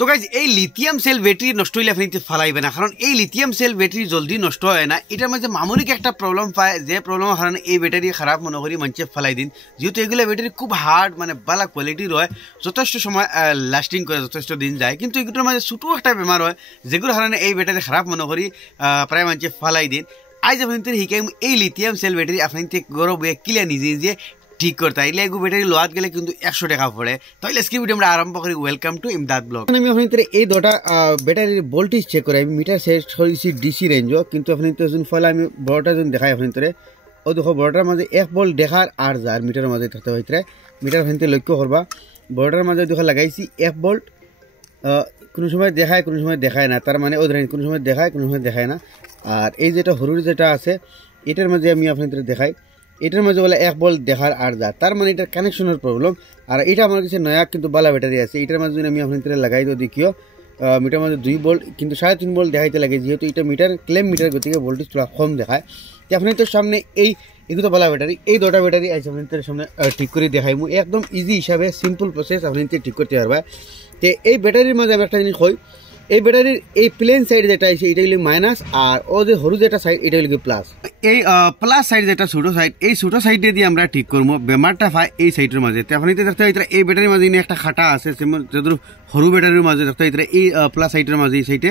তো গাইজ এই lithium sell battery নষ্ট হইলে আপনি ফালাইবে না, কারণ এই লিথিয়াম সেল ব্যাটারি জলদি নষ্ট হয় না। এটার মাঝে মামুলিক একটা প্রবলেম পায়, যে প্রবলেমের কারণে এই ব্যাটারি খারাপ মনে করি মানুষে ফালাই দিন। যেহেতু এগুলো ব্যাটারি খুব হার্ড, মানে ভালো কোয়ালিটির হয়, যথেষ্ট সময় লাস্টিং করে, যথেষ্ট দিন যায়। কিন্তু এগুলোর মাঝে ছোটো একটা বেমার হয়, যেগুলোর কারণে এই ব্যাটারি খারাপ মনে করি প্রায় মানুষে ফালাই দিন। আজ আপনাদের শিকাই এই লিথিয়াম সেল ব্যাটারি আপনার গরম বয়ে কিলে নিজে নিজে ঠিক করতে এলে এগু ব্যাটারি লোয়াত গেলে কিন্তু 100 টাকা পড়ে। তাহলে আজকে ভিডিও আমরা আরম্ভ করি। Welcome to Imdad blog. আমি আপনাদের এই দুটা ব্যাটারির ভোল্টেজ চেক করি। আমি মিটার সেট করেছি ডিসি রেঞ্জও, কিন্তু আপনাদের যখন ফলে আমি বড়টা যখন দেখাই আপনাদের, ও দেখো বড়টার মাঝে 1 ভোল্ট দেখার আর যার মিটারের মাঝে থাকতে হইতে মিটার আপনাদের লক্ষ্য করবা। বড়টার মাঝে দেখা লাগাইছি 1 ভোল্ট, কোনো সময় দেখায় কোনো সময় দেখায় না, তার মানে ও ধরেন কোনো সময় দেখায় কোনো সময় দেখায় না। আর এই যেটা হরুর যেটা আছে এটার মাঝে আমি আপনাদের দেখাই, এটার মাঝে বলে 1 ভোল্ট দেখার আর যা, তার মানে এটার কানেকশনের প্রবলেম। আর এটা আমার কাছে নয়া কিন্তু বালা ব্যাটারি আছে, এটার মাঝে আমি আপনাদের লাগাই তো দেখিও মিটার মাঝে 2 ভোল্ট কিন্তু 3.5 ভোল্ট দেখাইতে লাগে, যেহেতু এটা মিটার ক্লেম মিটার গতিকে ভোল্টেজ তোলা কম দেখায়। তো আপনি তো সামনে এই এগুলো বালা ব্যাটারি, এই দুটা ব্যাটারি আছে আপনাদের সামনে ঠিক করে দেখাইমু। একদম ইজি হিসাবে সিম্পল প্রসেস আপনি ঠিক করতে পারবা। তো এই ব্যাটারির মাঝে আমি একটা জিনিস কই, এই ব্যাটারির এই প্লেন সাইড যেটা আছে এটা হলো মাইনাস, আর ও যে হরু যেটা সাইড এটা হলো প্লাস। এই প্লাস সাইড যেটা ছোটো সাইড, এই ছোটো সাইডে দিয়ে আমরা ঠিক করবো বেমারটা পাই এই সাইডের মাঝে। আপনি দেখতে হইতে এই ব্যাটারির মাঝে একটা খাটা আছে, যেহেতু হরু ব্যাটারির মাঝে দেখতে হইতে এই প্লাস সাইডের মাঝে এই সাইডে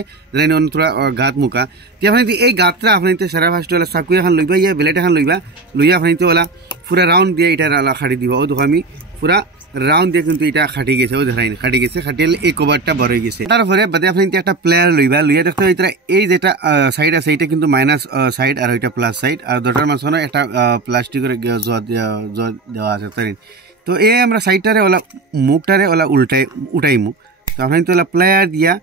তোরা গাত মুখা। আপনি এই গাতটা আপনি সারা ফার্স্ট হলে চাকু এখন লইবা, ইয়া বেলেট এখন লইবা, লইয়া আপনি ওলা পুরা রাউন্ড দিয়ে এটা খাটি দিব। ও দেখো আমি পুরা রাউন্ড দিয়ে কিন্তু এটা খাটি গেছে, ও ধরাই খাটি গেছে, খাটিয়ে এই কভারটা বড় হয়ে গেছে। তারপরে বাদে আপনি একটা প্লেয়ার লইবা, লইয়া দেখতে হইতে এই যেটা সাইড আছে এটা কিন্তু মাইনাস সাইড আর ওইটা প্লাস সাইড, আর দুটার মাঝখানে একটা প্লাস্টিকের দেওয়া আছে তাই। তো এই আমরা সাইডটারে ওলা মুখটারে ওলা উঠাইমু। তো আপনি তো ওলা প্লেয়ার দিয়া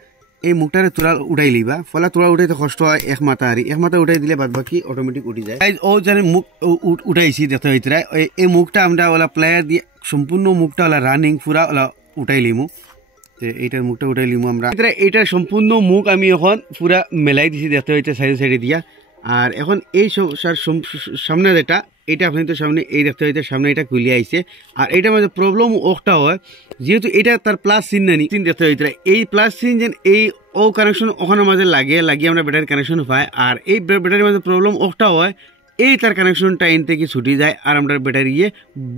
এই মুখটারে তোরা উঠাই লিবা, ফলে তোরা উঠাইতে কষ্ট হয় এক মাথা, আর এক মাথা উঠাই দিলে বাদ বাকি অটোমেটিক উঠি যায়। ও জানে মুখ উঠাইছি দেখতে হইতে এই মুখটা আমরা ওলা প্লেয়ার দিয়ে সম্পূর্ণ মুখটা ওলা রানিং পুরা ওলা উঠাই লিমু। এইটার মুখটা উঠাই লিমু আমরা। এইটার সম্পূর্ণ মুখ আমি এখন পুরা মেলাই দিছি দেখতে হইতে সাইডে সাইডে দিয়া। আর এখন এই সামনে যেটা এটা আপনি তো সামনে এই দেখতে হইতে সামনে এটা খুলে আইছে। আর এইটার মধ্যে প্রবলেম ওটা হয়, যেহেতু এটা তার প্লাস চিন নেই চিন দেখতে হইতে এই প্লাস চিন যেন এই ও কানেকশন ওখানের মাঝে লাগিয়ে আমরা ব্যাটারি কানেকশন পাই। আর এই ব্যাটারির মধ্যে প্রবলেম ওটা হয়, এই তার কানেকশনটা এন থেকে ছুটি যায় আর আমরা ব্যাটারি গিয়ে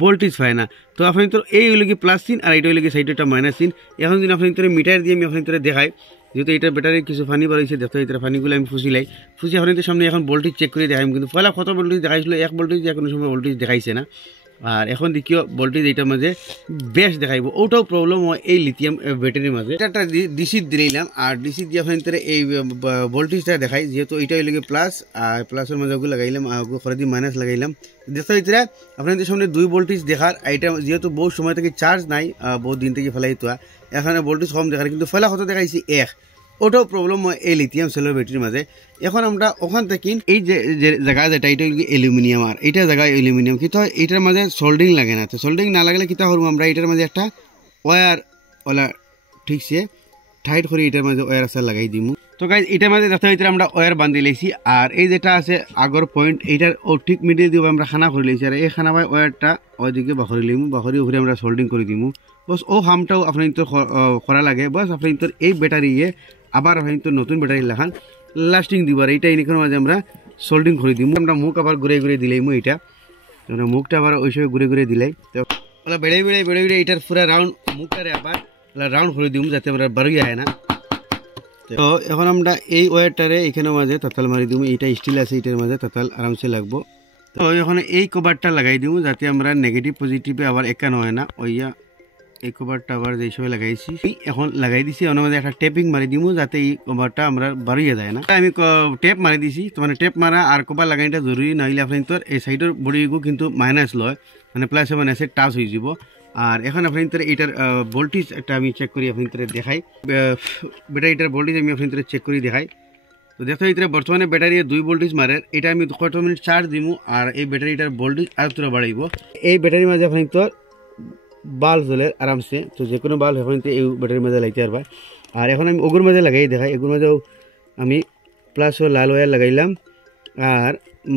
ভোল্টেজ পায় না। তো আপনি তো এই হইল কি প্লাস চিন আর এইটা হইল কি সাইডটা মাইনাস চিন। এখন যদি আপনি মিটার দিয়ে আমি আপনাদের দেখাই, যেহেতু এটা ব্যাটারির কিছু ফানি বাড়াইছে দেখতে হইতে ফানিগুলো আমি ফুসিলাই আপনাদের সামনে এখন ভোল্টেজ চেক করে দেখাই। কিন্তু পয়লা কত ভোল্টেজ দেখাইছিল 1 ভোল্টেজ, কোনো সময় ভোল্টেজ দেখাইছে না। আর এখন দেখিও ভোল্টেজ এইটার মাঝে বেশ দেখাইব, ওটাও প্রবলেম হয় এই লিথিয়াম ব্যাটারির মাঝে। এটা ডিসি দিলাম, আর ডিসি দিয়ে আপনাদের এই ভোল্টেজটা দেখাই, যেহেতু এইটা হইলে প্লাস আর প্লাসের মাঝে ওগুলো লাগাইলাম আর ঘরে দিয়ে মাইনাস লাগাইলাম। দেখতে হইতে আপনাদের সামনে 2 ভোল্টেজ দেখার, এইটা যেহেতু বহু সময় থেকে চার্জ নাই, বহু দিন থেকে ফেলাই তো এখানে ভোল্টেজ কম দেখার, কিন্তু ফেলা কত দেখাইছি 1, ওটাও প্রবলেম হয় এই লিথিয়াম সেলের ব্যাটারির মাঝে। এখন আমরা ওখান থেকে এই যে জায়গা যেটা এটা অ্যালুমিনিয়াম, আর এইটা জায়গায় অ্যালুমিনিয়াম, কিন্তু এটার মাঝে সোল্ডিং লাগে না। তো সোল্ডিং না লাগলে কিতা করবো আমরা এটার মাঝে একটা ওয়ার ওলা ঠিকছে টাইট করে এটার মাঝে ওয়ার আসা লাগাই দিব। তো গাইজ এটার মাঝে দেখা হইতে আমরা ওয়ার বান্ধি লেছি, আর এই যেটা আছে আগর পয়েন্ট এইটার ও ঠিক মিডিয়ে দিব আমরা খানা করে লেছি। আর এই খানা ভাই ওয়ারটা ওইদিকে বাখরি লিমু, বাখরি উপরে আমরা সোল্ডিং করে দিমু। বস ও হামটাও আপনার তো করা লাগে, বস আপনার তো এই ব্যাটারি আবার আপনার তো নতুন ব্যাটারি লাগান লাস্টিং দিব। আর এইটা এখানের মাঝে আমরা সোল্ডিং করে দিব। আমরা মুখ আবার ঘুরে ঘুরে দিলাইমু, এইটা মুখটা আবার ওই সময় ঘুরে ঘুরে দিলাই। তো ওলা বেড়ে এটার পুরা রাউন্ড মুখটারে আবার রাউন্ড করে দিব, যাতে আমরা বারোই আয় না। তো এখন আমরা এই ওয়ারটারে এখানের মাঝে তাতাল মারি দিব, এইটা স্টিল আছে এটার মাঝে তাতাল আরামসে লাগবো। তো এখন এই কভারটা লাগাই দিব, যাতে আমরা নেগেটিভ পজিটিভে আবার একা হয় না। ওইয়া এই কভারটা আবার যে হিসেবে লাগাইছি এখন লাগাই দিছি, ওনার মধ্যে একটা টেপিং মারি দিব, যাতে এই কভারটা আমরা বাড়িয়ে যায় না। আমি টেপ মারি দিছি, তো মানে টেপ মারা আর কভার লাগাইটা জরুরি, নইলে আপনি তো এই সাইডের বডিগুলো কিন্তু মাইনাস লয়, মানে প্লাস মাইনাসে টাচ হয়ে যাব। আর এখন আপনাদের এটার ভোল্টেজ একটা আমি চেক করি আপনাদের দেখাই, ব্যাটারিটার ভোল্টেজ আমি আপনাদের চেক করি দেখাই। তো দেখো এটা বর্তমানে ব্যাটারি 2 ভোল্টেজ মারে, এটা আমি কত মিনিট চার্জ দিব আর এই ব্যাটারিটার ভোল্টেজ আর তোরা বাড়াইব। এই ব্যাটারির মাঝে আপনাদের বাল্ব জ্বলে আরামসে, তো যে কোনো বাল্ব এখন এই ব্যাটারির মাঝে লাগাইতে পারবা। আর এখন আমি ওগুর মাঝে লাগাই দেখাই, এগুর মাঝেও আমি প্লাস ও লাল ওয়্যার লাগাইলাম আর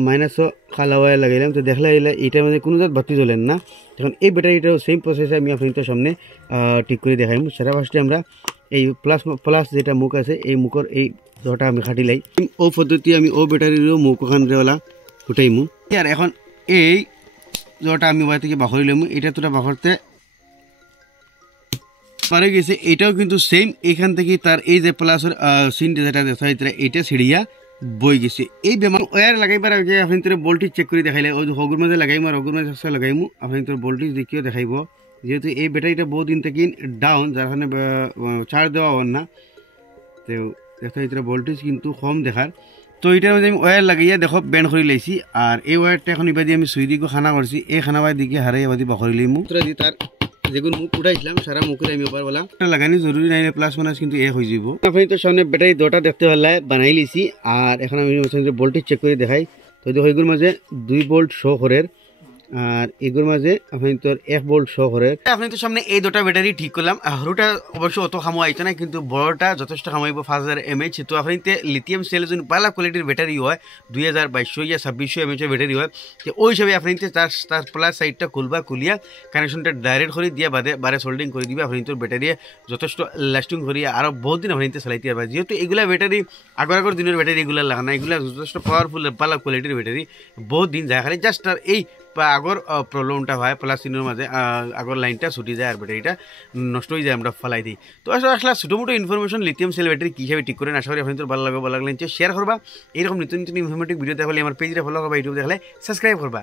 মাইনাসও কালা ওয়্যার লাগাইলাম। তো দেখলে এইটার মধ্যে কোনো জাত বাতি জ্বলেন না। এখন এই ব্যাটারিটাও সেম প্রসেসে আমি আপনাদের সামনে ঠিক করে দেখাইম। সেটা ফার্স্টে আমরা এই প্লাস প্লাস যেটা মুখ আছে এই মুখর এই জটা আমি খাটিলাই ও পদ্ধতি আমি ও ব্যাটারিরও মুখ ওখান দেওয়ালা উঠাইমু আর এখন এই জটা আমি ওয়া থেকে বাহরি লইমু এটা তোরা বাহরতে পারে গেছে এটাও কিন্তু সেম এখান থেকে তার এই যে প্লাসের সিন যেটা দেখা এটা সিঁড়িয়া বই গেছে এই বেমার ওয়ার লাগাইবার আগে আপনি তোর ভোল্টেজ চেক করে দেখাইলে ওই হগুর মাঝে লাগাইমু আর হগুর মাঝে লাগাইমু আপনি তোর ভোল্টেজ দেখিও দেখাইব যেহেতু এই ব্যাটারিটা বহু দিন থেকে ডাউন যার কারণে চার্জ দেওয়া হন না তো দেখা এটা ভোল্টেজ কিন্তু কম দেখার তো এটার মধ্যে আমি ওয়ার লাগাইয়া দেখো ব্যান্ড করে লাইছি আর এই ওয়ারটা এখন এবার আমি সুই দিকে খানা করছি এই খানা বাই দিকে হারাই এবার বাখরি লইমু দি তার যেগুলো মুখ উঠাইছিলাম সারা মুখে আমি ওপর বলা লাগানি জরুরি নাই প্লাস মাইনাস কিন্তু এক হয়ে যাব আপনি তো সামনে ব্যাটারি দুটা দেখতে পারলে বানাই লিছি আর এখন আমি ভোল্টেজ চেক করে দেখাই তো ওইগুলোর মাঝে 2 ভোল্ট শো করের আর এগুলোর মাঝে আপনি তোর 1 ভোল্ট শো করের আপনি তো সামনে এই দুটা ব্যাটারি ঠিক করলাম হরুটা অবশ্য অত খামো আইতো না কিন্তু বড়টা যথেষ্ট খামাইব 5000 mAh তো আপনি লিথিয়াম সেল যদি ভালো কোয়ালিটির ব্যাটারি হয় 2200 ইয়া 2600 mAh ব্যাটারি হয় তো ওই হিসাবে আপনি তার প্লাস সাইডটা খুলবা খুলিয়া কানেকশনটা ডাইরেক্ট করে দিয়া বারে সোল্ডিং করে দিবা আপনি তোর ব্যাটারি যথেষ্ট লাস্টিং করিয়া আরো বহুত দিন আপনি চালাইতে পারবা যেহেতু এগুলা ব্যাটারি আগর দিনের ব্যাটারি এগুলা লাগানা এগুলা যথেষ্ট পাওয়ারফুল ভালো কোয়ালিটির ব্যাটারি বহুত দিন যায় খালি জাস্ট আর এই আগর প্রবলেমটা হয় প্লাস্টিকের মাঝে আগর লাইনটা ছুটি যায় আর ব্যাটারিটা নষ্ট হয়ে যায় আমরা ফেলাই দিই তো আসলে ছোটো মোটো ইনফরমেশন লিথিয়াম সেল ব্যাটারি কী হিসাবে ঠিক করেন আশা করি আপনাদের ভালো লাগবে শেয়ার করবা এরকম নিত্য নতুন ইনফরমেটিভ ভিডিও দেখলে আমার পেজটা ফলো করবা ইউটিউব দেখলে সাবস্ক্রাইব করবা।